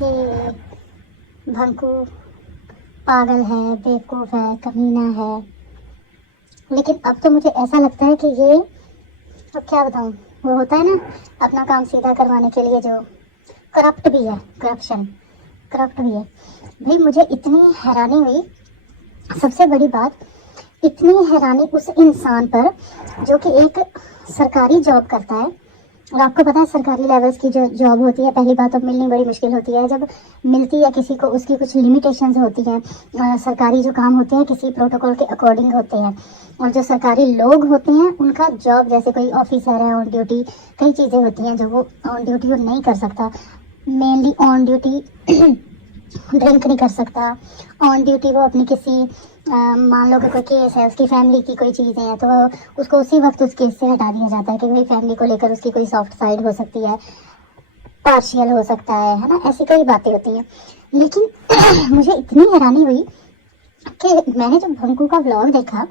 कि भंकू पागल है, बेवकूफ़ है, कमीना है। लेकिन अब तो मुझे ऐसा लगता है कि ये, अब क्या बताऊँ, वो होता है ना अपना काम सीधा करवाने के लिए जो करप्ट भी है, करप्ट भी है। भाई मुझे इतनी हैरानी हुई, सबसे बड़ी बात, इतनी हैरानी उस इंसान पर जो कि एक सरकारी जॉब करता है। और आपको पता है सरकारी लेवल्स की जो जॉब होती है, पहली बात तो मिलनी बड़ी मुश्किल होती है। जब मिलती है किसी को, उसकी कुछ लिमिटेशंस होती हैं। सरकारी जो काम होते हैं किसी प्रोटोकॉल के अकॉर्डिंग होते हैं। और जो सरकारी लोग होते हैं उनका जॉब, जैसे कोई ऑफिसर है ऑन ड्यूटी, कई चीज़ें होती हैं जो वो ऑन ड्यूटी वो नहीं कर सकता। मेनली ऑन ड्यूटी ड्रिंक नहीं कर सकता। ऑन ड्यूटी वो अपनी किसी मान लो कि कोई केस है, उसकी फैमिली की कोई चीज़ें हैं, तो उसको उसी वक्त उस केस से हटा दिया जाता है कि भाई फैमिली को लेकर उसकी कोई सॉफ्ट साइड हो सकती है, पार्शियल हो सकता है ना, ऐसी कई बातें होती हैं। लेकिन मुझे इतनी हैरानी हुई कि मैंने जब भंकू का व्लॉग देखा,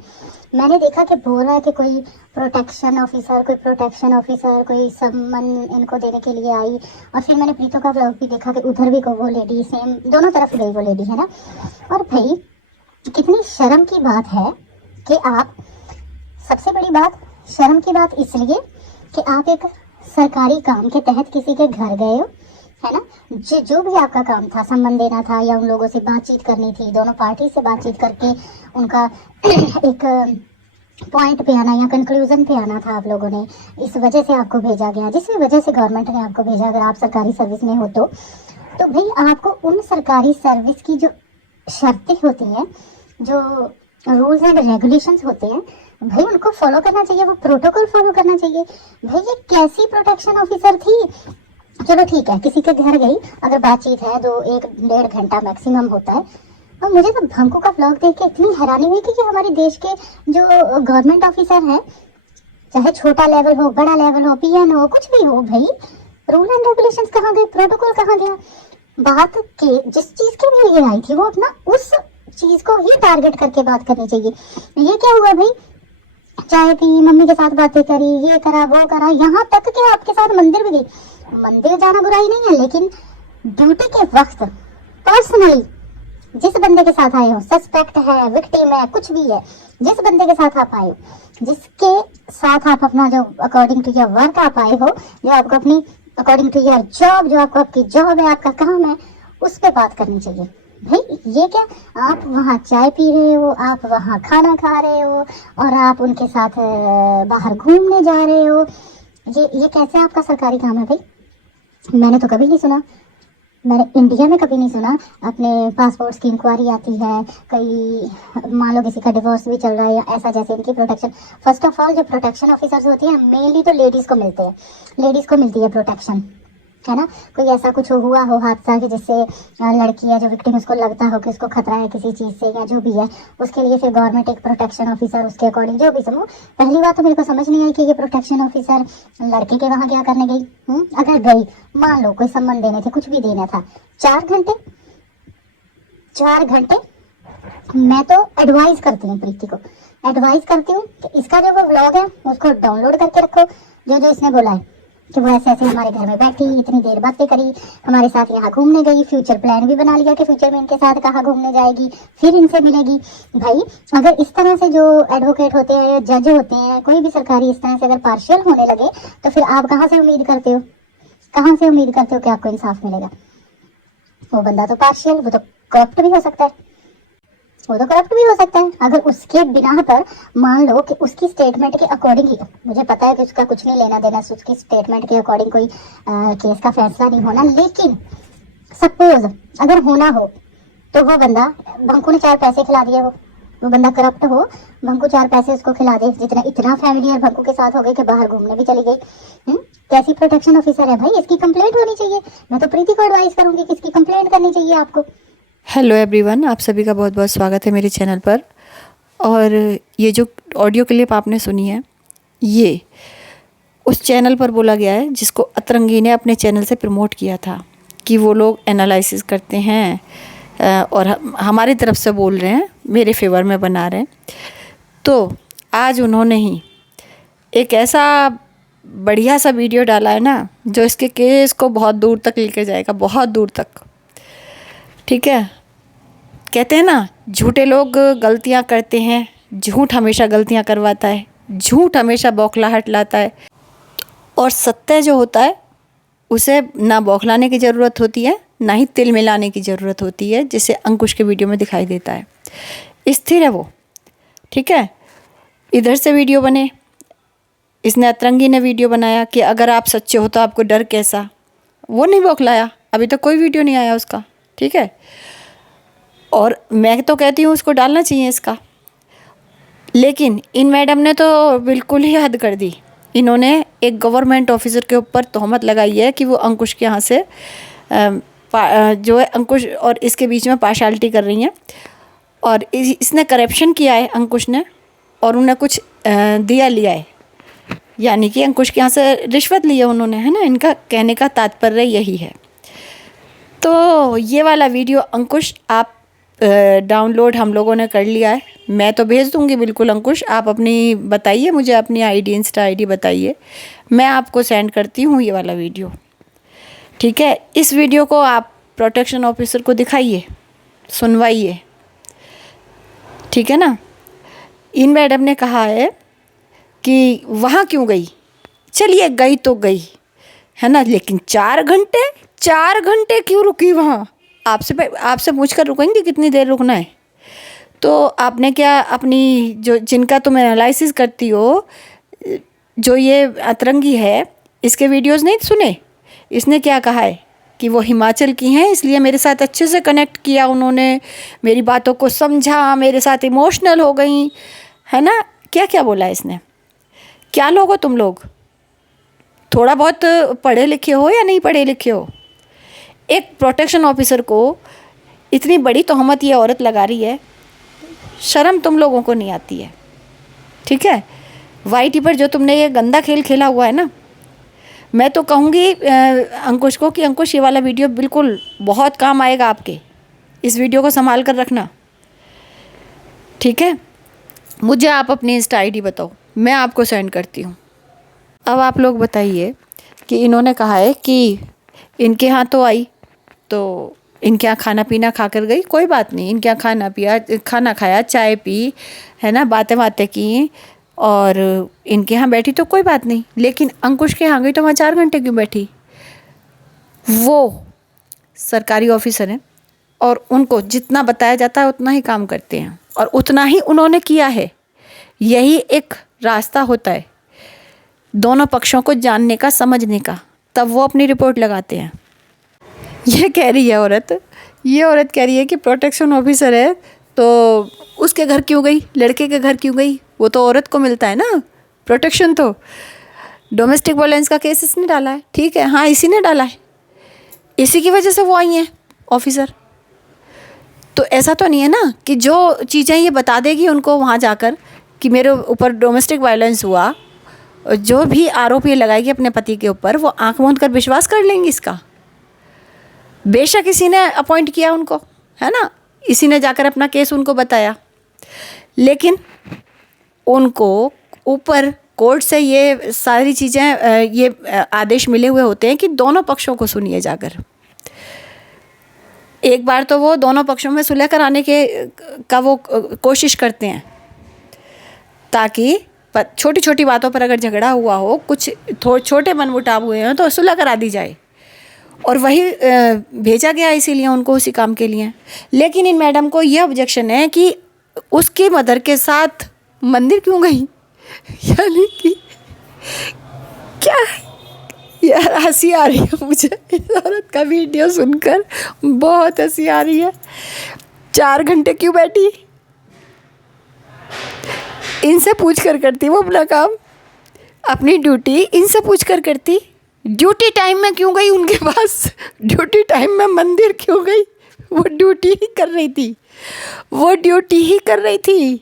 मैंने देखा कि बोल रहा है कि कोई प्रोटेक्शन ऑफिसर कोई सम्मन इनको देने के लिए आई। और फिर मैंने प्रीतो का व्लॉग भी देखा कि उधर भी को वो लेडी, सेम दोनों तरफ गई वो लेडी, है ना। और भाई कितनी शर्म की बात है कि आप, सबसे बड़ी बात, शर्म की बात इसलिए कि आप एक सरकारी काम के तहत किसी के घर गए हो, है ना। जो भी आपका काम था, सम्मान देना था या उन लोगों से बातचीत करनी थी, दोनों पार्टी से बातचीत करके उनका एक पॉइंट पे आना या कंक्लूजन पे आना था आप लोगों ने, इस वजह से आपको भेजा गया, जिस भी वजह से गवर्नमेंट ने आपको भेजा, अगर आप सरकारी सर्विस में हो तो भाई आपको उन सरकारी सर्विस की जो शर्तें होती हैं, जो रूल्स एंड रेगुलेशंस होते हैं, भाई उनको फॉलो करना चाहिए, वो प्रोटोकॉल फॉलो करना चाहिए। भाई ये कैसी प्रोटेक्शन ऑफिसर थी। चलो ठीक है, किसी के घर गई, अगर बातचीत है, 1-1.5 घंटा मैक्सिमम होता है। और मुझे तो भंकू का ब्लॉग देख के इतनी हैरानी हुई कि हमारे देश के जो गवर्नमेंट ऑफिसर हैं, चाहे छोटा लेवल हो, बड़ा लेवल हो, पीएन हो, कुछ भी हो, भाई रूल एंड रेगुलेशंस कहाँ गए, प्रोटोकॉल कहाँ गया। बात के जिस चीज के लिए ये आई थी वो अपना उस चीज को ही टारगेट करके बात करनी चाहिए। ये क्या हुआ भाई, चाय पी, मम्मी के साथ बातें करी, ये करा वो करा, यहाँ तक कि आपके साथ मंदिर भी गई। मंदिर जाना बुराई नहीं है, लेकिन ड्यूटी के वक्त पर्सनली जिस बंदे के साथ आए हो, सस्पेक्ट है, विक्टिम है, कुछ भी है, जिस बंदे के साथ आप आए हो, जिसके साथ आप अपना जो अकॉर्डिंग टू योर वर्क आप आए हो, जो आपको अपनी अकॉर्डिंग टू योर जॉब, जो आपको आपकी जॉब है, आपका काम है, उस पर बात करनी चाहिए। भाई ये क्या, आप वहाँ चाय पी रहे हो, आप वहाँ खाना खा रहे हो और आप उनके साथ बाहर घूमने जा रहे हो, ये कैसे आपका सरकारी काम है भाई। मैंने तो कभी नहीं सुना, मैंने इंडिया में कभी नहीं सुना। अपने पासपोर्ट्स की इंक्वायरी आती है, कई मान लो किसी का डिवोर्स भी चल रहा है या ऐसा, जैसे इनकी प्रोटेक्शन, फर्स्ट ऑफ ऑल जो प्रोटेक्शन ऑफिसर्स होती है मेनली तो लेडीज़ को मिलते हैं, लेडीज़ को मिलती है प्रोटेक्शन, है ना। कोई ऐसा कुछ हुआ हो हादसा कि जिससे लड़की है जो विक्टिम, उसको लगता हो कि उसको खतरा है किसी चीज़ से या जो भी है, उसके लिए फिर गवर्नमेंट एक प्रोटेक्शन ऑफिसर उसके अकॉर्डिंग जो भी समूह। पहली बात तो मेरे को समझ नहीं आई कि ये प्रोटेक्शन ऑफिसर लड़के के वहाँ क्या करने गई। अगर गई, मान लो कोई सम्मान देने थे, कुछ भी देना था, 4 घंटे मैं तो एडवाइस करती हूँ, प्रीति को एडवाइस करती हूँ कि इसका जो वो व्लॉग है उसको डाउनलोड करके रखो, जो जो इसने बोला है कि वो ऐसे ऐसे हमारे घर में बैठी, इतनी देर बातें करी, हमारे साथ यहाँ घूमने गई, फ्यूचर प्लान भी बना लिया कि फ्यूचर में इनके साथ कहाँ घूमने जाएगी, फिर इनसे मिलेगी। भाई अगर इस तरह से जो एडवोकेट होते हैं या जज होते हैं, कोई भी सरकारी इस तरह से अगर पार्शियल होने लगे, तो फिर आप कहाँ से उम्मीद करते हो, कि आपको इंसाफ मिलेगा। वो बंदा तो पार्शियल, वो तो करप्ट भी हो सकता है, अगर उसके बिना पर मान लो कि उसकी स्टेटमेंट के अकॉर्डिंग ही, मुझे पता है कि उसका कुछ नहीं लेना देना, उसकी स्टेटमेंट के अकॉर्डिंग कोई केस का फैसला नहीं होना, लेकिन सपोज अगर होना हो तो वो बंदा, भंकू ने 4 पैसे खिला दिए हो, वो बंदा करप्ट हो, भंकू 4 पैसे उसको खिला दे, जितना इतना फैमिलियर भंकू के साथ हो गई कि बाहर घूमने भी चली गई। कैसी प्रोटेक्शन ऑफिसर है भाई, इसकी कंप्लेंट होनी चाहिए। मैं तो प्रीति को एडवाइस करूंगी कि इसकी कंप्लेंट करनी चाहिए आपको। हेलो एवरीवन, आप सभी का बहुत बहुत स्वागत है मेरे चैनल पर। और ये जो ऑडियो क्लिप आपने सुनी है, ये उस चैनल पर बोला गया है जिसको अतरंगी ने अपने चैनल से प्रमोट किया था कि वो लोग एनालिसिस करते हैं और हमारी तरफ से बोल रहे हैं, मेरे फेवर में बना रहे हैं। तो आज उन्होंने ही एक ऐसा बढ़िया सा वीडियो डाला है ना, जो इसके केस को बहुत दूर तक लेके जाएगा, बहुत दूर तक। ठीक है, कहते हैं ना, झूठे लोग गलतियां करते हैं, झूठ हमेशा गलतियां करवाता है, झूठ हमेशा बौखलाहट लाता है, और सत्य जो होता है उसे ना बौखलाने की ज़रूरत होती है, ना ही तिल मिलाने की ज़रूरत होती है, जिसे अंकुश के वीडियो में दिखाई देता है। स्थिर है वो, ठीक है। इधर से वीडियो बने, इसने अतरंगी ने वीडियो बनाया कि अगर आप सच्चे हो तो आपको डर कैसा, वो नहीं बौखलाया, अभी तक कोई वीडियो नहीं आया उसका, ठीक है। और मैं तो कहती हूँ उसको डालना चाहिए इसका, लेकिन इन मैडम ने तो बिल्कुल ही हद कर दी। इन्होंने एक गवर्नमेंट ऑफिसर के ऊपर तोहमत लगाई है कि वो अंकुश के यहाँ से जो है अंकुश और इसके बीच में पार्शलिटी कर रही हैं, और इसने करप्शन किया है अंकुश ने, और उन्हें कुछ दिया लिया है, यानी कि अंकुश के यहाँ से रिश्वत ली है उन्होंने, है ना। इनका कहने का तात्पर्य यही है। तो ये वाला वीडियो अंकुश आप डाउनलोड हम लोगों ने कर लिया है, मैं तो भेज दूंगी बिल्कुल। अंकुश आप अपनी बताइए मुझे, अपनी आईडी, इंस्टा आईडी बताइए, मैं आपको सेंड करती हूँ ये वाला वीडियो, ठीक है। इस वीडियो को आप प्रोटेक्शन ऑफिसर को दिखाइए, सुनवाइए, ठीक है ना। इन मैडम ने कहा है कि वहाँ क्यों गई, चलिए गई तो गई, है ना, लेकिन 4 घंटे क्यों रुकी वहाँ? आपसे पूछकर रुकेंगी कितनी देर रुकना है? तो आपने क्या अपनी जो जिनका तुम एनालिसिस करती हो, जो ये अतरंगी है, इसके वीडियोस नहीं सुने? इसने क्या कहा है कि वो हिमाचल की हैं, इसलिए मेरे साथ अच्छे से कनेक्ट किया उन्होंने, मेरी बातों को समझा, मेरे साथ इमोशनल हो गई, है ना। क्या क्या बोला इसने? क्या लोग हो तुम लोग? थोड़ा बहुत पढ़े लिखे हो या नहीं पढ़े लिखे हो? एक प्रोटेक्शन ऑफिसर को इतनी बड़ी तोहमत ये औरत लगा रही है, शर्म तुम लोगों को नहीं आती है, ठीक है। वाईटी पर जो तुमने ये गंदा खेल खेला हुआ है ना, मैं तो कहूँगी अंकुश को कि अंकुश ये वाला वीडियो बिल्कुल बहुत काम आएगा आपके, इस वीडियो को संभाल कर रखना, ठीक है। मुझे आप अपनी इंस्टा आईडी बताओ, मैं आपको सेंड करती हूँ। अब आप लोग बताइए कि इन्होंने कहा है कि इनके यहाँ तो आई, तो इनके यहाँ खाना पीना खा कर गई, कोई बात नहीं, इनके यहाँ खाना खाया, चाय पी, है ना, बातें की, और इनके यहाँ बैठी तो कोई बात नहीं, लेकिन अंकुश के यहाँ गई तो वहाँ 4 घंटे क्यों बैठी? वो सरकारी ऑफिसर हैं और उनको जितना बताया जाता है उतना ही काम करते हैं, और उतना ही उन्होंने किया है। यही एक रास्ता होता है दोनों पक्षों को जानने का, समझने का, तब वो अपनी रिपोर्ट लगाते हैं। ये कह रही है औरत, ये औरत कह रही है कि प्रोटेक्शन ऑफिसर है तो उसके घर क्यों गई, लड़के के घर क्यों गई? वो तो औरत को मिलता है ना प्रोटेक्शन। तो डोमेस्टिक वायलेंस का केस इसने डाला है, ठीक है, हाँ इसी ने डाला है, इसी की वजह से वो आई हैं ऑफिसर। तो ऐसा तो नहीं है ना कि जो चीज़ें ये बता देगी उनको वहाँ जाकर कि मेरे ऊपर डोमेस्टिक वायलेंस हुआ, जो भी आरोप ये लगाएगी अपने पति के ऊपर, वो आंख मूंद कर विश्वास कर लेंगी इसका। बेशक इसी ने अपॉइंट किया उनको, है ना, इसी ने जाकर अपना केस उनको बताया, लेकिन उनको ऊपर कोर्ट से ये सारी चीज़ें, ये आदेश मिले हुए होते हैं कि दोनों पक्षों को सुनिए जाकर। एक बार तो वो दोनों पक्षों में सुलह कराने का वो कोशिश करते हैं, ताकि छोटी छोटी बातों पर अगर झगड़ा हुआ हो, कुछ छोटे मनमुटाव हुए हैं, तो सुलह करा दी जाए, और वही भेजा गया इसीलिए उनको उसी काम के लिए। लेकिन इन मैडम को ये ऑब्जेक्शन है कि उसकी मदर के साथ मंदिर क्यों गई, यानी कि क्या यार, हंसी आ रही है मुझे इस औरत का वीडियो सुनकर, बहुत हंसी आ रही है। 4 घंटे क्यों बैठी? इनसे पूछ कर करती वो अपना काम, अपनी ड्यूटी इनसे पूछ कर करती। ड्यूटी टाइम में क्यों गई उनके पास? ड्यूटी टाइम में मंदिर क्यों गई? वो ड्यूटी ही कर रही थी, वो ड्यूटी ही कर रही थी,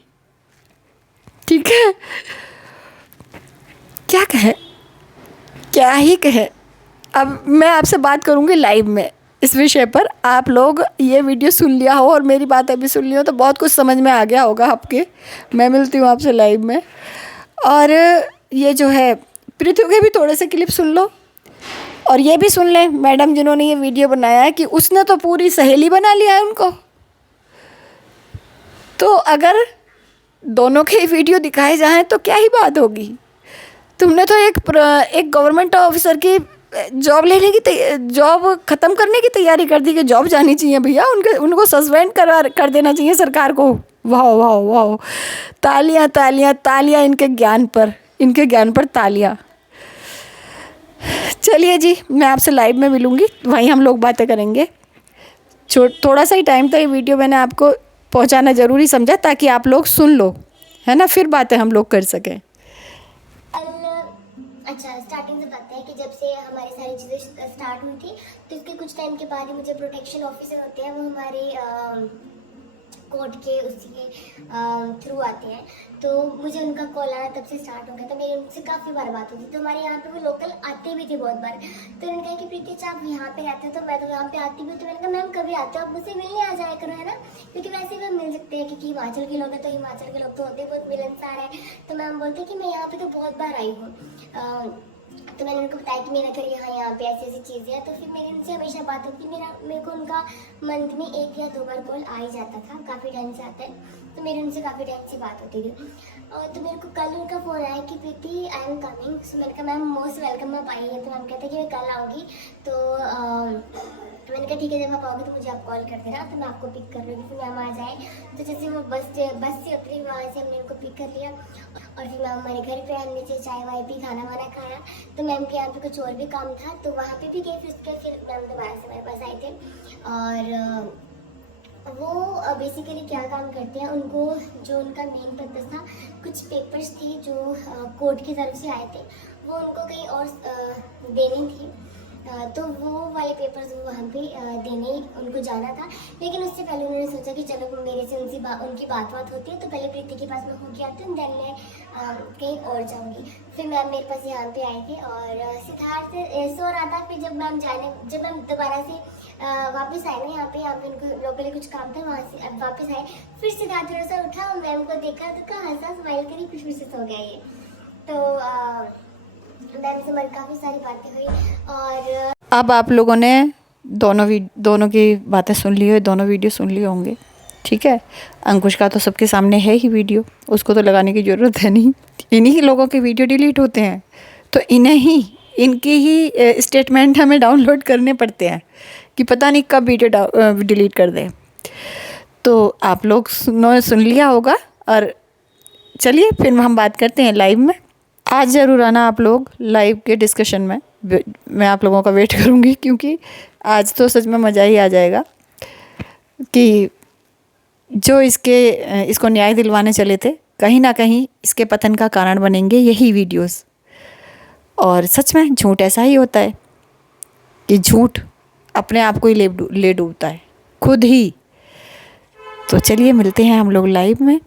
ठीक है। क्या ही कहे। अब मैं आपसे बात करूँगी लाइव में इस विषय पर। आप लोग ये वीडियो सुन लिया हो और मेरी बातें भी सुन ली हो तो बहुत कुछ समझ में आ गया होगा आपके। मैं मिलती हूँ आपसे लाइव में। और ये जो है पृथ्वी के भी थोड़े से क्लिप सुन लो। और ये भी सुन लें, मैडम जिन्होंने ये वीडियो बनाया है कि उसने तो पूरी सहेली बना लिया है उनको। तो अगर दोनों के वीडियो दिखाए जाएं तो क्या ही बात होगी। तुमने तो एक गवर्नमेंट ऑफिसर की जॉब लेने की जॉब ख़त्म करने की तैयारी कर दी कि जॉब जानी चाहिए भैया, उनको सस्पेंड कर देना चाहिए सरकार को। वाह वाह वाह, तालियां तालियां तालियां इनके ज्ञान पर तालियां। चलिए जी, मैं आपसे लाइव में मिलूँगी, वहीं हम लोग बातें करेंगे। थोड़ा सा ही टाइम था, ये वीडियो मैंने आपको पहुंचाना ज़रूरी समझा ताकि आप लोग सुन लो, है ना, फिर बातें हम लोग कर सकें। अच्छा, स्टार्टिंग से बात है कि जब से हमारी सारी चीज़ें स्टार्ट हुई थी तो इसके कुछ टाइम के बाद ही मुझे प्रोटेक्शन ऑफिसर होते हैं, वो हमारे कोर्ट के उसी के थ्रू आते हैं, तो मुझे उनका कॉल आना तब से स्टार्ट हो गया। तो मेरी उनसे काफ़ी बार बात होती, तो हमारे यहाँ पे वो लोकल आते भी थे बहुत बार। तो उन्होंने कहा कि प्रीति आप यहाँ पे रहते हो, तो मैं तो यहाँ पे आती भी हूँ। तो मैंने कहा मैम कभी आते हो आप मुझसे मिलने आ जाया करो, है ना, क्योंकि वैसे भी हम मिल सकते हैं, क्योंकि हिमाचल के लोग हैं तो हिमाचल के लोग तो होते बहुत मिलनसार है। तो मैम बोलते कि मैं यहाँ पे तो बहुत बार आई हूँ। तो मैंने उनको बताया कि मेरा घर यहाँ पे ऐसी ऐसी चीज़ें हैं। तो फिर मेरी उनसे हमेशा बात होती, मेरे को उनका मंथ में 1 या 2 बार कॉल आ ही जाता था, काफ़ी टाइम से आता है। तो मेरी उनसे काफ़ी टाइम से बात होती थी। तो मेरे को कल उनका फ़ोन आया कि प्रीति आई एम कमिंग। सो मैंने कहा मैम मोस्ट वेलकम, आप आइए। तो मैम कहते कि मैं कल आऊँगी। तो मैंने कहा ठीक है, जब आप आओगे तो मुझे आप कॉल कर देना, तो मैं आपको पिक कर लूँगी। फिर मैम आ जाए, तो जैसे वो बस से उतरी, वहाँ से हमने उनको पिक कर लिया और फिर मैम हमारे घर पे आए, नीचे चाय वाय पी, खाना वाना खाया। तो मैम के यहाँ पे कुछ और भी काम था तो वहाँ पे भी गए। फिर मैम दोबारा से मेरे पास आए थे और वो बेसिकली क्या काम करते हैं, उनको जो उनका मेन पर्पस था, कुछ पेपर्स थे जो कोर्ट की तरफ से आए थे, वो उनको कहीं और देनी थी। तो वो वाले पेपर्स वो वहाँ पे देने उनको जाना था। लेकिन उससे पहले उन्होंने सोचा कि चलो मेरे से उनकी बात होती है, तो पहले प्रीति के पास मैं होके आती हूँ, देन मैं कहीं और जाऊँगी। फिर मैम मेरे पास यहाँ पे आए थे और सिद्धार्थ सो रहा था। फिर जब मैम दोबारा से वापस आए ना, यहाँ पे उनको लोकली कुछ काम था, वहाँ से वापस आए। फिर सिद्धार्थ थोड़ा सा उठा और मैम को देखा तो कहा, हंसा, स्माइल करी, फिर से सो गया ये। तो मैम से हमारी काफ़ी सारी बातें हुई। और अब आप लोगों ने दोनों की बातें सुन ली हो, दोनों वीडियो सुन लिए होंगे, ठीक है। अंकुश का तो सबके सामने है ही वीडियो, उसको तो लगाने की ज़रूरत है नहीं। इन्हीं लोगों के वीडियो डिलीट होते हैं, तो इनकी ही स्टेटमेंट हमें डाउनलोड करने पड़ते हैं कि पता नहीं कब वीडियो डिलीट कर दें। तो आप लोग सुन लिया होगा। और चलिए फिर हम बात करते हैं लाइव में। आज ज़रूर आना आप लोग लाइव के डिस्कशन में, मैं आप लोगों का वेट करूँगी, क्योंकि आज तो सच में मज़ा ही आ जाएगा कि जो इसको न्याय दिलवाने चले थे, कहीं ना कहीं इसके पतन का कारण बनेंगे यही वीडियोस। और सच में झूठ ऐसा ही होता है कि झूठ अपने आप को ही ले डूबता है, खुद ही। तो चलिए मिलते हैं हम लोग लाइव में।